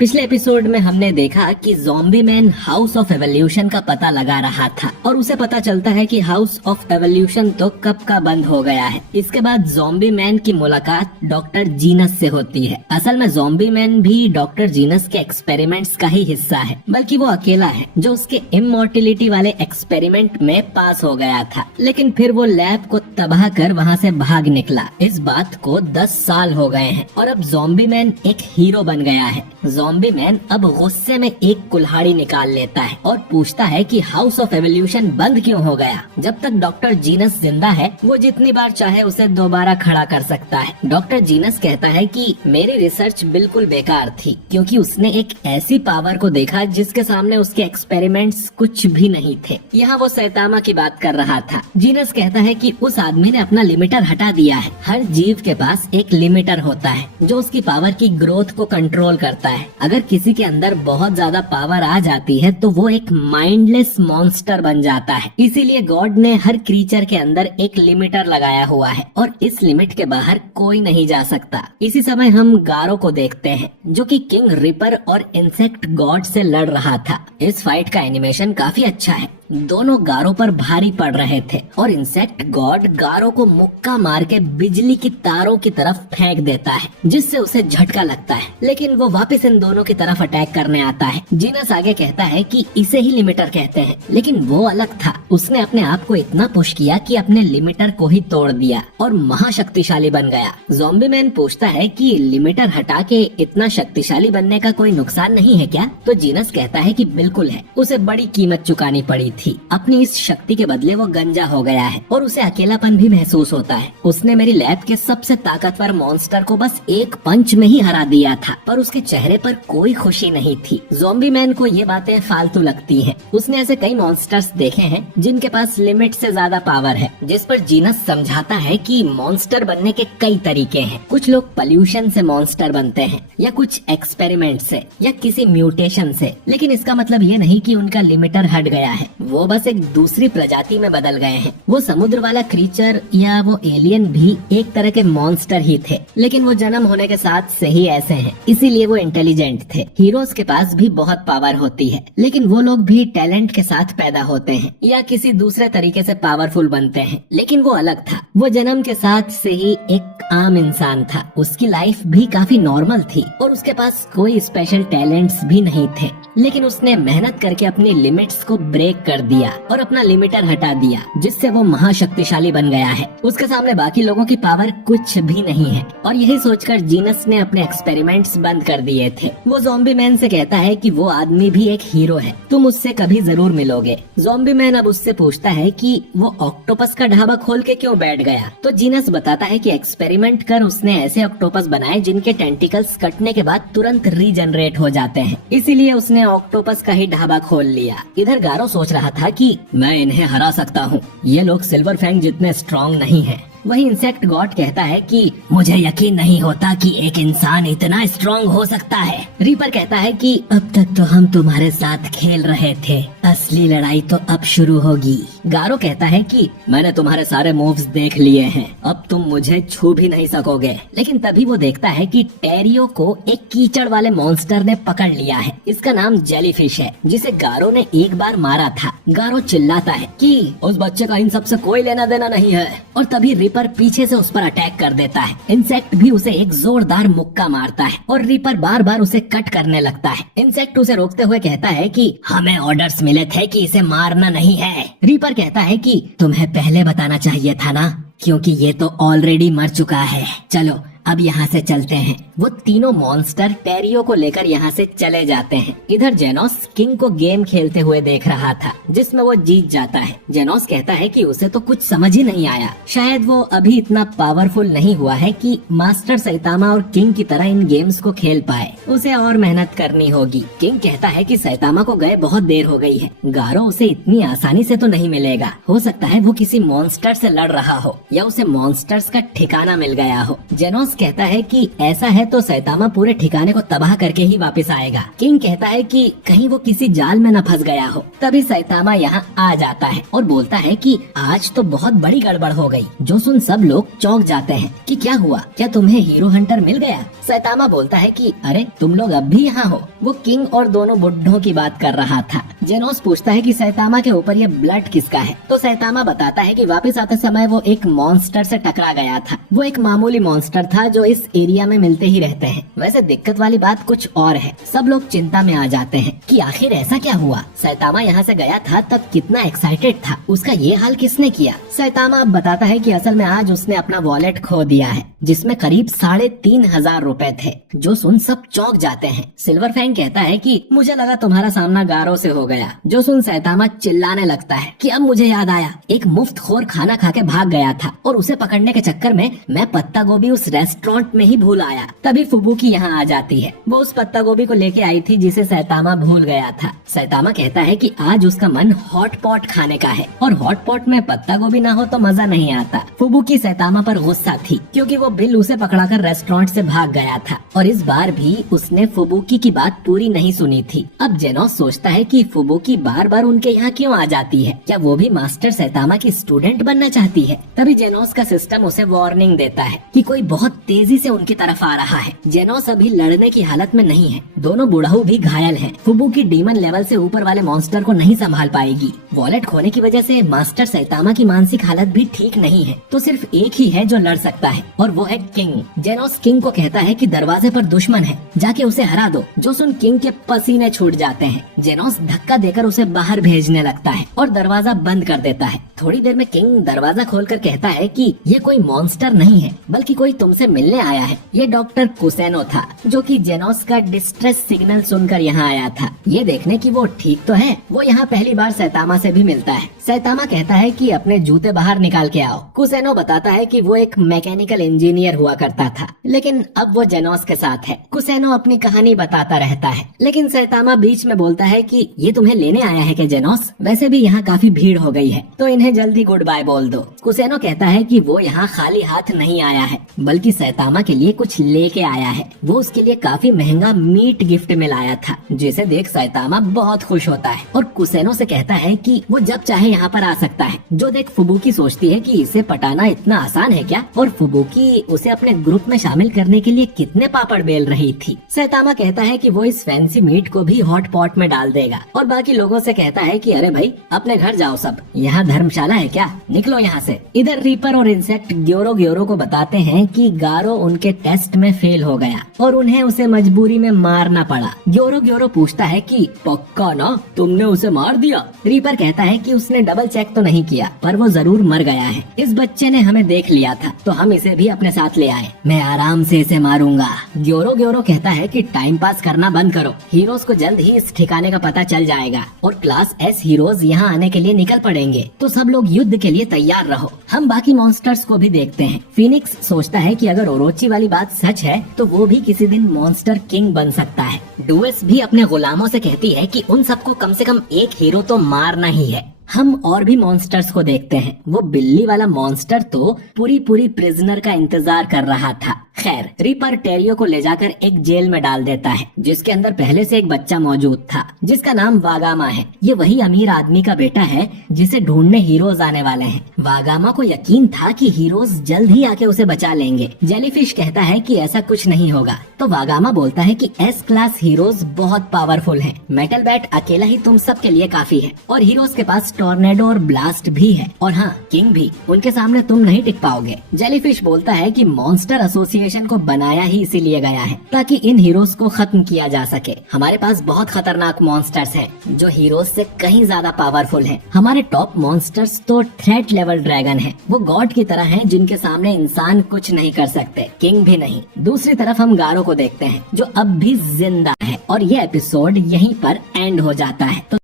पिछले एपिसोड में हमने देखा कि zombie man house of evolution का पता लगा रहा था और उसे पता चलता है कि हाउस ऑफ एवोल्यूशन तो कब का बंद हो गया है। इसके बाद ज़ॉम्बी मैन की मुलाकात डॉक्टर जीनस से होती है। असल में ज़ॉम्बी मैन भी डॉक्टर जीनस के एक्सपेरिमेंट्स का ही हिस्सा है, बल्कि वो अकेला है जो उसके इमॉर्टिलिटी वाले एक्सपेरिमेंट में पास हो गया था, लेकिन फिर वो लैब को तबाह कर वहाँ से भाग निकला। इस बात को 10 साल हो गए हैं और अब ज़ॉम्बी मैन एक हीरो बन गया है। ज़ॉम्बी मैन अब गुस्से में एक कुल्हाड़ी निकाल लेता है और पूछता है कि हाउस ऑफ एवोल्यूशन बंद क्यों हो गया। जब तक डॉक्टर जीनस जिंदा है वो जितनी बार चाहे उसे दोबारा खड़ा कर सकता है। डॉक्टर जीनस कहता है कि मेरी रिसर्च बिल्कुल बेकार थी, क्योंकि उसने एक ऐसी पावर को देखा जिसके सामने उसके एक्सपेरिमेंट्स कुछ भी नहीं थे। यहाँ वो सैतामा की बात कर रहा था। जीनस कहता है कि उस आदमी ने अपना लिमिटर हटा दिया है। हर जीव के पास एक लिमिटर होता है जो उसकी पावर की ग्रोथ को कंट्रोल करता है। अगर किसी के अंदर बहुत ज्यादा पावर आ जाती है तो वो एक माइंडलेस मॉन्स्टर बन जाता है। इसीलिए गॉड ने हर क्रीचर के अंदर एक लिमिटर लगाया हुआ है और इस लिमिट के बाहर कोई नहीं जा सकता। इसी समय हम गारो को देखते हैं जो कि किंग रिपर और इंसेक्ट गॉड से लड़ रहा था। इस फाइट का एनिमेशन काफी अच्छा है। दोनों गारो पर भारी पड़ रहे थे और इंसेक्ट गॉड गारो को मुक्का मार के बिजली की तारों की तरफ फेंक देता है, जिससे उसे झटका लगता है, लेकिन वो वापस इन दोनों की तरफ अटैक करने आता है। जीनस आगे कहता है कि इसे ही लिमिटर कहते हैं, लेकिन वो अलग था। उसने अपने आप को इतना पुश किया कि अपने लिमिटर को ही तोड़ दिया और महाशक्तिशाली बन गया। ज़ॉम्बी मैन पूछता है कि लिमिटर हटा के इतना शक्तिशाली बनने का कोई नुकसान नहीं है क्या? तो जीनस कहता है कि बिल्कुल है, उसे बड़ी कीमत चुकानी पड़ी थी। अपनी इस शक्ति के बदले वो गंजा हो गया है और उसे अकेलापन भी महसूस होता है। उसने मेरी लैब के सबसे ताकतवर मॉन्स्टर को बस एक पंच में ही हरा दिया था, पर उसके चेहरे पर कोई खुशी नहीं थी। ज़ॉम्बी मैन को ये बातें फालतू लगती हैं। उसने ऐसे कई मॉन्स्टर्स देखे हैं जिनके पास लिमिट से ज्यादा पावर है, जिस पर जीनस समझाता है कि मॉन्स्टर बनने के कई तरीके हैं। कुछ लोग पॉल्यूशन से मॉन्स्टर बनते हैं या कुछ एक्सपेरिमेंट से या किसी म्यूटेशन से, लेकिन इसका मतलब ये नहीं कि उनका लिमिटर हट गया है। वो बस एक दूसरी प्रजाति में बदल गए हैं। वो समुद्र वाला क्रीचर या वो एलियन भी एक तरह के मॉन्स्टर ही थे, लेकिन वो जन्म होने के साथ से ही ऐसे हैं, इसीलिए वो इंटेलिजेंट थे। हीरोज के पास भी बहुत पावर होती है, लेकिन वो लोग भी टैलेंट के साथ पैदा होते हैं या किसी दूसरे तरीके से पावरफुल बनते हैं, लेकिन वो अलग था। वो जन्म के साथ से ही एक आम इंसान था। उसकी लाइफ भी काफी नॉर्मल थी और उसके पास कोई स्पेशल टैलेंट्स भी नहीं थे, लेकिन उसने मेहनत करके अपनी लिमिट्स को ब्रेक कर दिया और अपना लिमिटर हटा दिया, जिससे वो महाशक्तिशाली बन गया है। उसके सामने बाकी लोगों की पावर कुछ भी नहीं है और यही सोचकर जीनस ने अपने एक्सपेरिमेंट्स बंद कर दिए थे। वो ज़ॉम्बी मैन से कहता है कि वो आदमी भी एक हीरो है, तुम उससे कभी जरूर मिलोगे। ज़ॉम्बी मैन अब उससे पूछता है कि वो ऑक्टोपस का ढाबा खोल के क्यों बैठ गया। तो जीनस बताता है कि एक्सपेरिमेंट कर उसने ऐसे ऑक्टोपस बनाए जिनके टेंटिकल्स कटने के बाद तुरंत रीजनरेट हो जाते हैं, इसीलिए उसने ऑक्टोपस का ही ढाबा खोल लिया। इधर गारो सोच रहा था कि मैं इन्हें हरा सकता हूँ, ये लोग सिल्वर फैंग जितने स्ट्रॉन्ग नहीं हैं। वही इंसेक्ट गॉड कहता है कि मुझे यकीन नहीं होता कि एक इंसान इतना स्ट्रॉन्ग हो सकता है। रीपर कहता है कि अब तक तो हम तुम्हारे साथ खेल रहे थे, असली लड़ाई तो अब शुरू होगी। गारो कहता है कि मैंने तुम्हारे सारे मूव्स देख लिए हैं, अब तुम मुझे छू भी नहीं सकोगे। लेकिन तभी वो देखता है कि टेरियो को एक कीचड़ वाले मॉन्स्टर ने पकड़ लिया है। इसका नाम जेलीफिश है, जिसे गारो ने एक बार मारा था। गारो चिल्लाता है कि उस बच्चे का इन सब से कोई लेना देना नहीं है, और तभी रीपर पीछे से उस पर अटैक कर देता है। इंसेक्ट भी उसे एक जोरदार मुक्का मारता है और रीपर बार बार उसे कट करने लगता है। इंसेक्ट उसे रोकते हुए कहता है कि हमें ऑर्डर्स मिले थे कि इसे मारना नहीं है। रीपर कहता है कि तुम्हें पहले बताना चाहिए था ना, क्योंकि ये तो ऑलरेडी मर चुका है। चलो अब यहाँ से चलते हैं। वो तीनों मॉन्स्टर टेरियो को लेकर यहाँ से चले जाते हैं। इधर जेनोस किंग को गेम खेलते हुए देख रहा था, जिसमें वो जीत जाता है। जेनोस कहता है कि उसे तो कुछ समझ ही नहीं आया, शायद वो अभी इतना पावरफुल नहीं हुआ है कि मास्टर सैतामा और किंग की तरह इन गेम्स को खेल पाए। उसे और मेहनत करनी होगी। किंग कहता है कि सैतामा को गए बहुत देर हो गई है, गारो उसे इतनी आसानी से तो नहीं मिलेगा। हो सकता है वो किसी मॉन्स्टर से लड़ रहा हो या उसे मॉन्स्टर्स का ठिकाना मिल गया हो। जेनोस जेनोस कहता है कि ऐसा है तो सैतामा पूरे ठिकाने को तबाह करके ही वापस आएगा। किंग कहता है कि कहीं वो किसी जाल में न फंस गया हो। तभी सैतामा यहाँ आ जाता है और बोलता है कि आज तो बहुत बड़ी गड़बड़ हो गई। जो सुन सब लोग चौंक जाते हैं कि क्या हुआ, क्या तुम्हें हीरो हंटर मिल गया। सैतामा बोलता है कि अरे तुम लोग अब भी यहाँ हो। वो किंग और दोनों बुड्ढों की बात कर रहा था। जेनोस पूछता है कि सैतामा के ऊपर ये ब्लड किसका है। तो सैतामा बताता है कि वापस आते समय वो एक मॉन्स्टर से टकरा गया था। वो एक मामूली मॉन्स्टर था जो इस एरिया में मिलते ही रहते हैं। वैसे दिक्कत वाली बात कुछ और है। सब लोग चिंता में आ जाते हैं कि आखिर ऐसा क्या हुआ। सैतामा यहाँ से गया था तब कितना एक्साइटेड था, उसका ये हाल किसने किया। सैतामा अब बताता है कि असल में आज उसने अपना वॉलेट खो दिया है जिसमें करीब 3,500 रुपए थे। जो सुन सब चौंक जाते हैं। सिल्वर फैंग कहता है कि मुझे लगा तुम्हारा सामना गारो से हो गया। जो सुन सैतामा चिल्लाने लगता है कि अब मुझे याद आया, एक मुफ्तखोर खाना खा के भाग गया था और उसे पकड़ने के चक्कर में मैं पत्ता गोभी उस रेस्टोरेंट में ही भूल आया। तभी फुबुकी यहाँ आ जाती है। वो उस पत्ता गोभी को लेके आई थी जिसे सैतामा भूल गया था। सैतामा कहता है कि आज उसका मन हॉट पॉट खाने का है और हॉट पॉट में पत्ता गोभी ना हो तो मजा नहीं आता। फुबुकी सैतामा पर गुस्सा थी क्योंकि वो बिल उसे पकड़ाकर रेस्टोरेंट से भाग गया था और इस बार भी उसने फुबुकी की बात पूरी नहीं सुनी थी। अब जेनोस सोचता है कि फुबुकी बार बार उनके यहाँ क्यों आ जाती है, क्या वो भी मास्टर सैतामा की स्टूडेंट बनना चाहती है। तभी जेनोस का सिस्टम उसे वार्निंग देता है कि कोई बहुत तेजी से उनकी तरफ आ रहा है। जेनोस अभी लड़ने की हालत में नहीं है। दोनों बुढ़ाऊ भी घायल हैं। फुबुकी डीमन लेवल से ऊपर वाले मॉन्स्टर को नहीं संभाल पाएगी। वॉलेट खोने की वजह से मास्टर सैतामा की मानसिक हालत भी ठीक नहीं है। तो सिर्फ एक ही है जो लड़ सकता है और वो है किंग। जेनोस किंग को कहता है कि दरवाजे पर दुश्मन है, जाके उसे हरा दो। जो सुन किंग के पसीने छूट जाते हैं। जेनोस धक्का देकर उसे बाहर भेजने लगता है और दरवाजा बंद कर देता है। थोड़ी देर में किंग दरवाजा खोलकर कहता है कि ये कोई मॉन्स्टर नहीं है बल्कि कोई तुमसे मिलने आया है। ये डॉक्टर कुसेनो था जो कि जेनोस का डिस्ट्रेस सिग्नल सुनकर यहाँ आया था, ये देखने की वो ठीक तो है। वो यहाँ पहली बार सैतामा से भी मिलता है। सैतामा कहता है कि अपने जूते बाहर निकाल के आओ। कुसेनो बताता है कि वो एक मैकेनिकल इंजीनियर हुआ करता था लेकिन अब वो जेनोस के साथ है। कुसेनो अपनी कहानी बताता रहता है लेकिन सैतामा बीच में बोलता है कि ये तुम्हें लेने आया है क्या जेनोस? वैसे भी यहाँ काफी भीड़ हो गई है तो इन्हें जल्दी गुड बाय बोल दो। कुसेनो कहता है कि वो यहाँ खाली हाथ नहीं आया है बल्कि सैतामा के लिए कुछ लेके आया है। वो उसके लिए काफी महंगा मीट गिफ्ट में लाया था जिसे देख सैतामा बहुत खुश होता है और कुसेनो से कहता है कि वो जब चाहे यहाँ पर आ सकता है। जो देख फुबुकी सोचती है कि इसे पटाना इतना आसान है क्या और फुबुकी उसे अपने ग्रुप में शामिल करने के लिए कितने पापड़ बेल रही थी। सैतामा कहता है कि वो इस फैंसी मीट को भी हॉट पॉट में डाल देगा और बाकी लोगों से कहता है कि अरे भाई अपने घर जाओ, सब यहाँ धर्मशाला है क्या, निकलो यहाँ से। इधर रीपर और इंसेक्ट ग्योरो को बताते हैं कि गारो उनके टेस्ट में फेल हो गया और उन्हें उसे मजबूरी में मारना पड़ा। ग्योरो पूछता है कि पक्का ना तुमने उसे मार दिया? रीपर कहता है कि उसने डबल चेक तो नहीं किया पर वो जरूर मर गया है। इस बच्चे ने हमें देख लिया था तो हम इसे भी अपने साथ ले आए, मैं आराम से इसे मारूंगा। ग्योरो कहता है कि टाइम पास करना बंद करो, हीरोज को जल्द ही इस ठिकाने का पता चल जाएगा और क्लास एस हीरोज यहाँ आने के लिए निकल पड़ेंगे तो सब लोग युद्ध के लिए तैयार रहो। हम बाकी मॉन्स्टर्स को भी देखते हैं। फिनिक्स सोचता है कि अगर ओरोची वाली बात सच है तो वो भी किसी दिन मॉन्स्टर किंग बन सकता है। डुएस भी अपने गुलामों से कहती है कि उन सबको कम से कम एक हीरो तो मारना ही है। हम और भी मॉन्स्टर्स को देखते हैं। वो बिल्ली वाला मॉन्स्टर तो पूरी प्रिजनर का इंतजार कर रहा था। खैर रीपर टेरियो को ले जाकर एक जेल में डाल देता है जिसके अंदर पहले से एक बच्चा मौजूद था जिसका नाम वागामा है। ये वही अमीर आदमी का बेटा है जिसे ढूंढने हीरोज आने वाले हैं। वागामा को यकीन था कि हीरोज जल्द ही आके उसे बचा लेंगे। जेलीफिश कहता है कि ऐसा कुछ नहीं होगा तो वागामा बोलता है कि एस क्लास हीरोज बहुत पावरफुल हैं। मेटल बैट अकेला ही तुम सब के लिए काफी है और हीरोज के पास टॉर्नेडो और ब्लास्ट भी है और हाँ किंग भी, उनके सामने तुम नहीं टिक पाओगे। जेलीफिश बोलता है कि मॉन्स्टर एसोसिएशन को बनाया ही इसीलिए गया है ताकि इन हीरोज को खत्म किया जा सके। हमारे पास बहुत खतरनाक मॉन्स्टर्स हैं जो हीरोज से कहीं ज्यादा पावरफुल हैं। हमारे टॉप मॉन्स्टर्स तो थ्रेट लेवल ड्रैगन हैं। वो गॉड की तरह हैं जिनके सामने इंसान कुछ नहीं कर सकते, किंग भी नहीं। दूसरी तरफ हम गारो को देखते हैं जो अब भी जिंदा है और ये एपिसोड यहीं पर एंड हो जाता है।